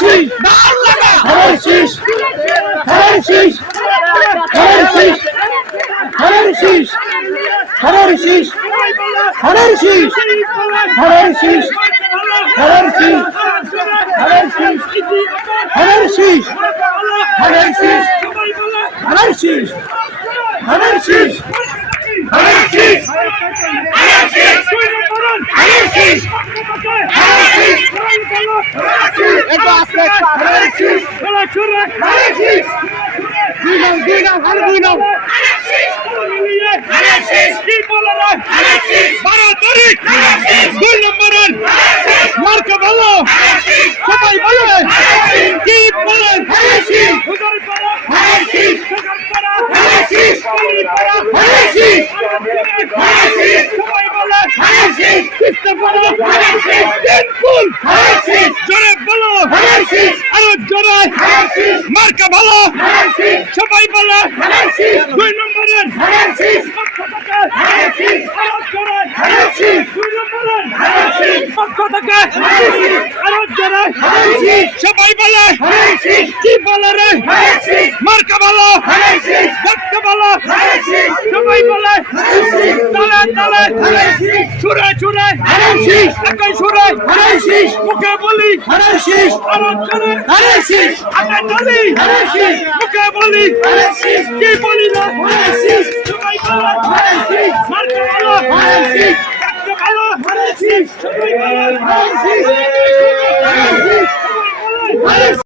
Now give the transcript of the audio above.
শীষ ধানের শীষ ধানের শীষ ধানের শীষ ধানের শীষ ধানের শীষ ধানের শীষ ধানের শীষ ধানের শীষ ধানের শীষ ধানের শীষ ধানের শীষ ধানের শীষ ধানের শীষ ধানের শীষ একটু আস্তে দুই নাম 12 তারিখ 2 নম্বরের মার্কা ভালো সবাই বলে কি বলেন জোরে বলো আরো জোরে মার্কা ভালো সবাই বলে 2 নম্বরের পক্ষ থেকে আরো জোরে সবাই বলে কি বলে রে মার্কা ভালো দেখতে ভালো সবাই বলে তালে তালে সুরে সুরে একই সুরে মুখে বলি আরো জোরে হাতে তালি মুখে বলি কি বলি না সবাই বলে মার্কা ভালো দেখতে ভালো সবাই বলে